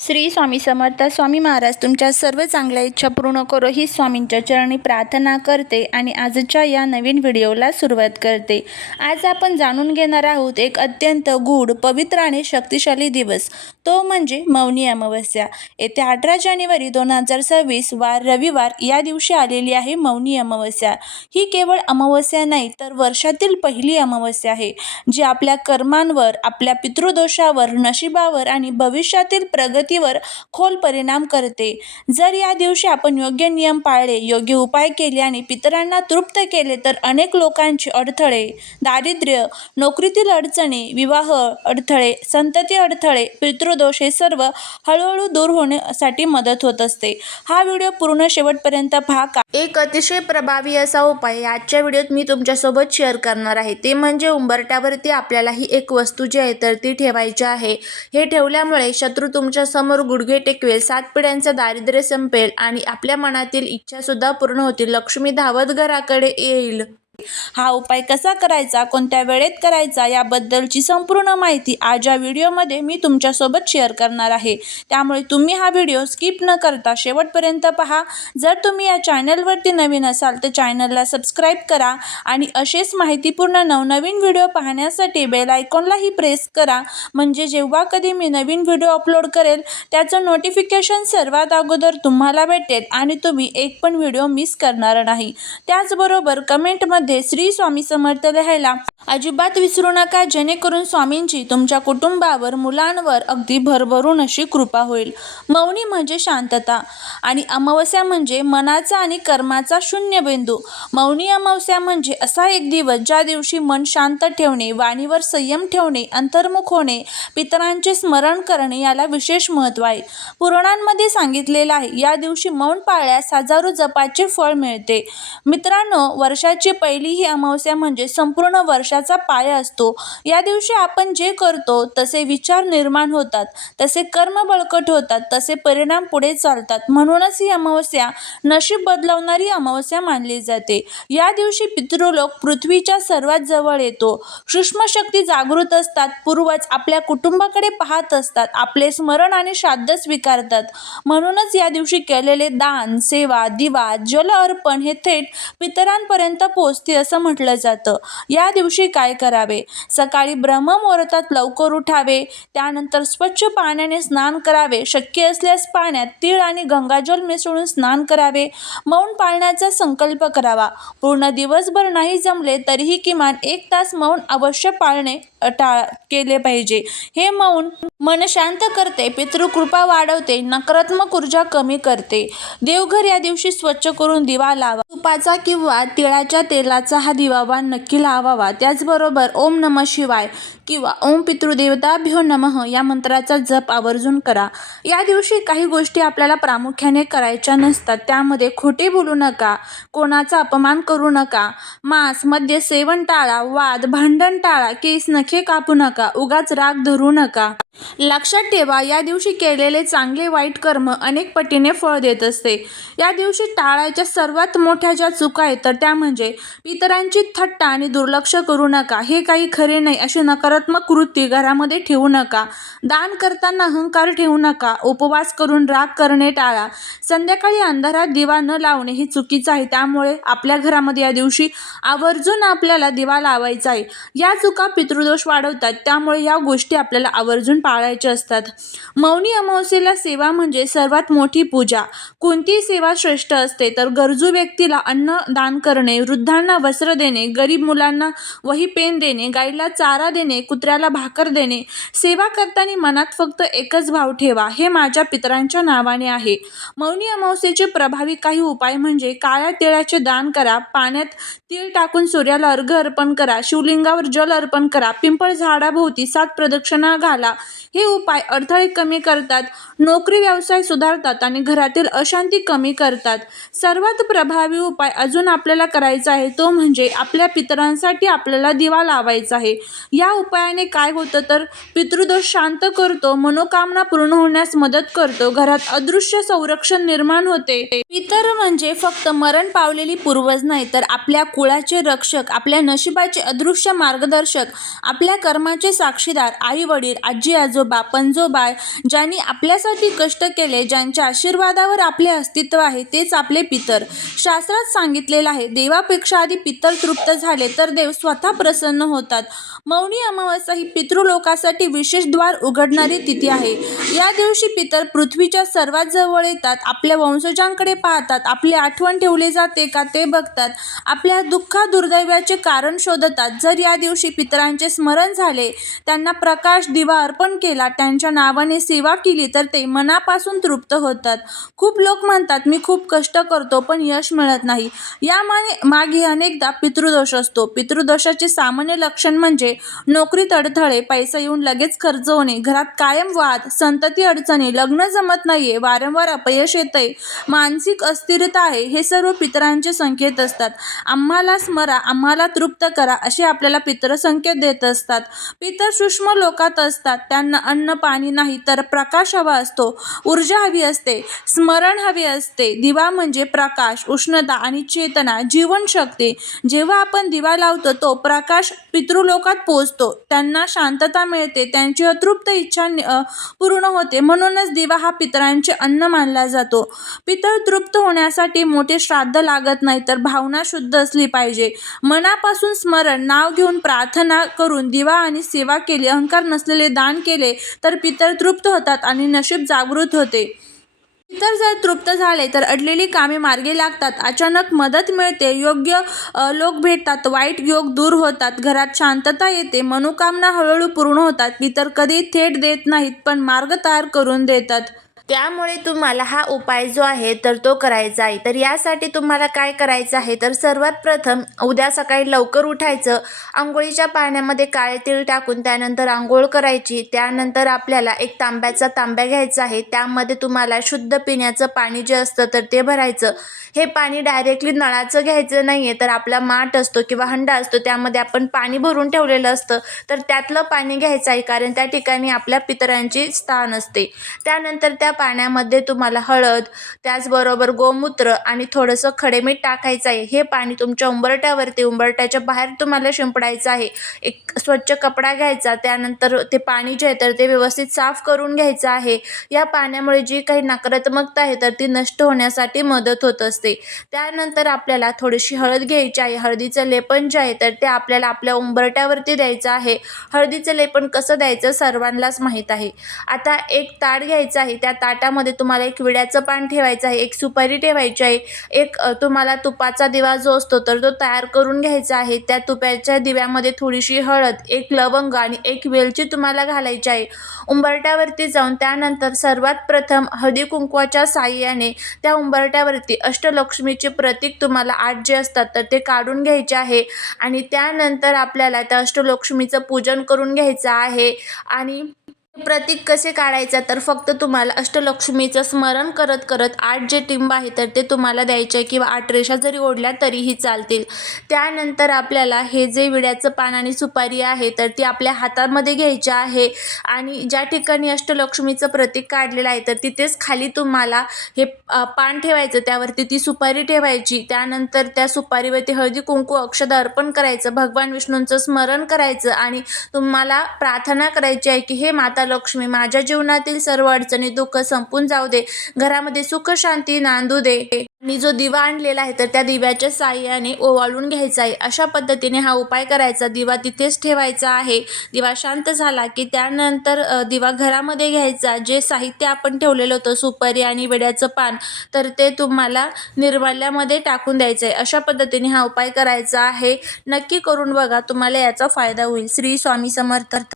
श्री स्वामी समर्थ. स्वामी महाराज तुमच्या सर्व चांगल्या इच्छा पूर्ण करो ही स्वामींच्या चरणी प्रार्थना करते आणि आजच्या या नवीन व्हिडिओला सुरुवात करते. आज आपण जाणून घेणार आहोत एक अत्यंत गूढ, पवित्र आणि शक्तिशाली दिवस, तो म्हणजे मौनी अमावस्या. येत्या 18 जानेवारी 2026 वार रविवार या दिवशी आलेली आहे मौनी अमावस्या. ही केवळ अमावस्या नाही तर वर्षातील पहिली अमावस्या आहे, जी आपल्या कर्मांवर, आपल्या पितृदोषावर, नशिबावर आणि भविष्यातील प्रगतीवर खोल परिणाम करते. जर या दिवशी आपण योग्य नियम पाळले, योग्य उपाय केले आणि पितरांना तृप्त केले तर अनेक लोकांचे अडथळे, दारिद्र्य, नोकरीतील अडचणी, विवाह अडथळे, संतती अडथळे, पितृदोष हे सर्व हळूहळू दूर होण्यासाठी मदत होत असते. हा व्हिडिओ पूर्ण शेवटपर्यंत पहा. एक अतिशय प्रभावी असा उपाय आजच्या व्हिडिओत मी तुमच्यासोबत शेअर करणार आहे. ते म्हणजे उंबरठ्यावरती आपल्याला ही एक वस्तू जी आहे तर ती ठेवायची आहे. हे ठेवल्यामुळे शत्रू तुमच्या समोर गुडघे टेकवेल, 7 पिढ्यांचं दारिद्र्य संपेल आणि आपल्या मनातील इच्छा सुद्धा पूर्ण होतील. लक्ष्मी धावत घराकडे येईल. हा उपाय कसा करायचा, कोणत्या वेळेत करायचा याबद्दलची संपूर्ण माहिती आज या व्हिडिओमध्ये मी तुमच्यासोबत शेअर करणार आहे. त्यामुळे तुम्ही हा व्हिडिओ स्किप न करता शेवटपर्यंत पहा. जर तुम्ही या चॅनलवरती नवीन असाल तर चॅनलला सबस्क्राईब करा आणि असेच माहितीपूर्ण नवनवीन व्हिडिओ पाहण्यासाठी बेल आयकॉनलाही प्रेस करा, म्हणजे जेव्हा कधी मी नवीन व्हिडिओ अपलोड करेल त्याचं नोटिफिकेशन सर्वात अगोदर तुम्हाला भेटेल आणि तुम्ही एक पण व्हिडिओ मिस करणार नाही. त्याचबरोबर कमेंटमध्ये श्री स्वामी समर्थ लिहायला अजिबात विसरू नका, जेणेकरून स्वामींची तुमच्या कुटुंबावर, मुलांवर अगदी भरभरून अशी कृपा होईल. मौनी म्हणजे शांतता आणि अमावस्या म्हणजे मनाचा आणि कर्माचा शून्य बिंदू. मौनी अमावस्या म्हणजे असा एक दिवस ज्या दिवशी मन शांत ठेवणे, वाणीवर संयम ठेवणे, अंतर्मुख होणे, पितरांचे स्मरण करणे याला विशेष महत्त्व आहे. पुराणांमध्ये सांगितलेलं आहे, या दिवशी मौन पाळल्यास हजारो जपाचे फळ मिळते. मित्रांनो, वर्षाची पहिली ही अमावस्या म्हणजे संपूर्ण वर्षाचा पाया असतो. या दिवशी आपण जे करतो तसे विचार निर्माण होतात, तसे कर्म बळकट होतात, तसे परिणाम पुढे चालतात. म्हणूनच ही अमावस्या नशीब बदलवणारी अमावस्या मानली जाते. या दिवशी पितृलोक पृथ्वीच्या सर्वात जवळ येतो. सूक्ष्म शक्ती जागृत असतात. पूर्वज आपल्या कुटुंबाकडे पाहत असतात, आपले स्मरण आणि श्राद्ध स्वीकारतात. म्हणूनच या दिवशी केलेले दान, सेवा, दिवा, जल अर्पण हे थेट पितरांपर्यंत पोहोचते असं म्हटलं जातं. या दिवशी काय करावे? सकाळी ब्रह्ममुहूर्तात लवकर उठावे, त्यानंतर स्वच्छ पाण्याने स्नान करावे. शक्य असल्यास पाण्यात तीळ आणि गंगाजल मिसळून स्नान करावे. मौन पाळण्याचा संकल्प करावा. पूर्ण दिवसभर नाही जमले तरीही किमान 1 तास मौन अवश्य पाळणे केले पाहिजे. हे मौन मन शांत करते, पितृकृपा वाढवते, नकारात्मक ऊर्जा कमी करते. देवघर या दिवशी स्वच्छ करून दिवा लावा. तुपाचा किंवा तिळाच्या तेलाचा हा दिवा नक्की लावावा. त्याचबरोबर ओम नमः शिवाय किंवा ओम पितृदेवताभ्यो नमः या मंत्राचा जप आवर्जून करा. या दिवशी काही गोष्टी आपल्याला प्रामुख्याने करायच्या नसतात. त्यामध्ये खोटे बोलू नका, कोणाचा अपमान करू नका, मांस, मद्य सेवन टाळा, वाद, भांडण टाळा, केस नखे कापू नका, उगाच राग धरू नका. लक्षात ठेवा, या दिवशी केलेले चांगले वाईट कर्म अनेक पटीने फळ देत असते. या दिवशी टाळायच्या सर्वात मोठ्या ज्या चुका आहेत तर त्या म्हणजे पितरांची थट्टा आणि दुर्लक्ष करू नका. हे काही खरे नाही अशी नकारात्मक कृती घरामध्ये ठेवू नका. दान करताना अहंकार ठेवू नका. उपवास करून राग करणे टाळा. संध्याकाळी अंधारात दिवा न लावणे हे चुकीचं आहे. त्यामुळे आपल्या घरामध्ये या दिवशी आवर्जून आपल्याला दिवा लावायचा आहे. या चुका पितृदोष वाढवतात, त्यामुळे या गोष्टी आपल्याला आवर्जून पाळायच्या असतात. मौनी अमावस्येला सेवा म्हणजे सर्वात मोठी पूजा. कोणतीही सेवा श्रेष्ठ असते तर गरजू व्यक्तीला अन्न दान करणे, वृद्धांना वस्त्र देणे, गरीब मुलांना वही पेन देणे, गाईला चारा देणे, कुत्र्याला भाकर देणे. सेवा करताना मनात फक्त एकच भाव ठेवा, हे माझ्या पितरांच्या नावाने आहे. मौनी अमावस्येचे प्रभावी काही उपाय म्हणजे काळ्या तिळाचे दान करा, पाण्यात तीळ टाकून सूर्याला अर्घ्य अर्पण करा, शिवलिंगावर जल अर्पण करा, पिंपळ झाडाभोवती 7 प्रदक्षिणा घाला. हे उपाय अडथळे कमी करतात, नोकरी व्यवसाय सुधारतात आणि घरातील अशांती कमी करतात. सर्वात प्रभावी उपाय अजून आपल्याला करायचा आहे तो म्हणजे आपल्या पितरांसाठी आपल्याला दिवा लावायचा आहे। या उपायाने काय होतं तर पितृदोष शांत करतो, मनोकामना पूर्ण होण्यास मदत करतो, घरात अदृश्य संरक्षण निर्माण होते। पितर म्हणजे फक्त मरण पावलेली पूर्वज नाही तर आपल्या कुळाचे रक्षक, आपल्या नशिबाचे अदृश्य मार्गदर्शक, आपल्या कर्माचे साक्षीदार, आई वडील, आजी आजोबा, पणजोबा, ज्यांनी आपल्यासाठी कष्ट केले, ज्यांच्या आशीर्वादावर आपले अस्तित्व आहे तेच आपले पितर। शास्त्रात सांगितलेलं आहे देवापेक्षा आधी पितर तृप्त झाले तर देव स्वतः प्रसन्न होतात। मौनी अमावस्या ही पितृलोकासाठी विशेष द्वार उघडणारी तिथी आहे। या दिवशी पितर पृथ्वीच्या सर्वात जवळ येतात, आपल्या वंशजांकडे पाहतात, आपली आठवण ठेवली जाते का ते बघतात, आपल्या दुर्दैवाचे कारण शोधतात। जर या दिवशी पितरांचे स्मरण झाले, त्यांना प्रकाश दिवा अर्पण केला, त्यांच्या नावाने सेवा केली तर ते मनापासून तृप्त होतात। खूप लोक म्हणतात मी खूप कष्ट करतो पण यश मिळत नाही, या मागे अनेकदा पितृदोष असतो। पितृदोषाचे सामान्य लक्षण म्हणजे नोकरीत अडथळे, पैसा येऊन लगेच खर्च होणे, घरात कायम वाद, संतती अडचणी, लग्न जमत नाहीये, वारंवार अपयश येतंय, मानसिक अस्थिरता आहे, हे सर्व पितरांचे संकेत असतात। आम्हाला स्मरा, आम्हाला तृप्त करा असे आपल्याला पितर संकेत देत असतात। पितर सूक्ष्म लोकात असतात, त्यांना अन्न पाणी नाही तर प्रकाश हवा असतो, ऊर्जा हवी असते, स्मरण हवे असते। दिवा म्हणजे प्रकाश, उष्णता आणि चेतना, जीवनशक्ती। जेव्हा आपण दिवा लावतो तो प्रकाश पितृलोकात पोहोचतो, त्यांना शांतता मिळते, त्यांची अतृप्त इच्छा पूर्ण होते। म्हणूनच दिवा हा पितरांचे अन्न मानला जातो। पितर तृप्त होण्यासाठी मोठे श्राद्ध लागत नाही तर भावना शुद्ध असली पाहिजे। मनापासून स्मरण, नाव घेऊन प्रार्थना करून दिवा आणि सेवा केली, अहंकार नसलेले दान केले तर पितर तृप्त होतात आणि नशीब जागृत होते। पितर जर तृप्त झाले तर अडलेली कामे मार्गी लागतात, अचानक मदत मिळते, योग्य लोक भेटतात, वाईट योग दूर होतात, घरात शांतता येते, मनोकामना हळूहळू पूर्ण होतात। पितर कधी थेट देत नाहीत पण मार्ग तयार करून देतात। त्यामुळे तुम्हाला हा उपाय जो आहे तर तो करायचा आहे। तर यासाठी तुम्हाला काय करायचं आहे तर सर्वात प्रथम उद्या सकाळी लवकर उठायचं, अंघोळीच्या पाण्यामध्ये काळे तीळ टाकून त्यानंतर अंघोळ करायची। त्यानंतर आपल्याला एक तांब्या घ्यायचा आहे, त्यामध्ये तुम्हाला शुद्ध पिण्याचं पाणी जे असतं तर ते भरायचं। हे पाणी डायरेक्टली नळाचं घ्यायचं नाहीये तर आपला माठ असतो किंवा हंडा असतो त्यामध्ये आपण पाणी भरून ठेवलेलं असतं तर त्यातलं पाणी घ्यायचं आहे, कारण त्या ठिकाणी आपल्या पितरांची स्थान असते। त्यानंतर त्या पाण्यामध्ये तुम्हाला हळद, त्याचबरोबर गोमूत्र आणि थोडंसं खडेमीठ टाकायचं आहे। हे पाणी तुमच्या उंबरठ्याच्या बाहेर तुम्हाला शिंपडायचं आहे। एक स्वच्छ कपडा घ्यायचा, त्यानंतर ते पाणी जे आहे तर ते व्यवस्थित साफ करून घ्यायचं आहे। या पाण्यामुळे जी काही नकारात्मकता आहे तर ती नष्ट होण्यासाठी मदत होत असते। त्यानंतर आपल्याला थोडीशी हळद घ्यायची आहे, हळदीचं लेपन जे आहे तर ते आपल्याला आपल्या उंबरठ्यावरती द्यायचं आहे। हळदीचं लेपन कसं द्यायचं सर्वांनाच माहीत आहे। आता एक ताट घ्यायचं आहे, त्या ताटामध्ये तुम्हाला एक विड्याचं पान ठेवायचं आहे, एक सुपारी ठेवायची आहे, एक तुम्हाला तुपाचा दिवा जो असतो तर तो तयार करून घ्यायचा आहे। त्या तुपाच्या दिव्यामध्ये थोडीशी हळद, एक लवंग आणि एक वेलची तुम्हाला घालायची आहे। उंबरठ्यावरती जाऊन त्यानंतर सर्वात प्रथम हळदी कुंकवाच्या साहाय्याने त्या उंबरठ्यावरती अष्टलक्ष्मीचे प्रतीक तुम्हाला 8 जे असतात तर ते काढून घ्यायचे आहे आणि त्यानंतर आपल्याला त्या अष्टलक्ष्मीचं पूजन करून घ्यायचं आहे। आणि प्रतीक कसे काढायचं तर फक्त तुम्हाला अष्टलक्ष्मीचं स्मरण करत करत 8 जे टिंब आहे तर ते तुम्हाला द्यायचे किंवा 8 रेषा जरी ओढल्या तरीही चालतील। त्यानंतर आपल्याला हे जे विड्याचं पान आणि सुपारी आहे तर ती आपल्या हातामध्ये घ्यायची आहे आणि ज्या ठिकाणी अष्टलक्ष्मीचं प्रतीक काढलेलं आहे तर तिथेच खाली तुम्हाला हे पान ठेवायचं, त्यावरती ती सुपारी ठेवायची। त्यानंतर त्या सुपारीवरती हळदी कुंकू अक्षता अर्पण करायचं, भगवान विष्णूंचं स्मरण करायचं आणि तुम्हाला प्रार्थना करायची आहे की हे माता लक्ष्मी माझ्या जीवनातील सर्व अडचणी दुःख संपून जाऊ दे, घरामध्ये सुख शांती नांदू दे। आणि जो दिवा आणलेला आहे तर त्या दिव्याच्या साहाय्याने ओवाळून घ्यायचा आहे। अशा पद्धतीने हा उपाय करायचा, दिवा तिथेच ठेवायचा आहे। दिवा शांत झाला की त्यानंतर दिवा घरामध्ये घ्यायचा, जे साहित्य आपण ठेवलेलं होतं सुपारी आणि विड्याचं पान तर ते तुम्हाला निर्माल्यामध्ये टाकून द्यायचं आहे। अशा पद्धतीने हा उपाय करायचा आहे। नक्की करून बघा, तुम्हाला याचा फायदा होईल। श्री स्वामी समर्थ।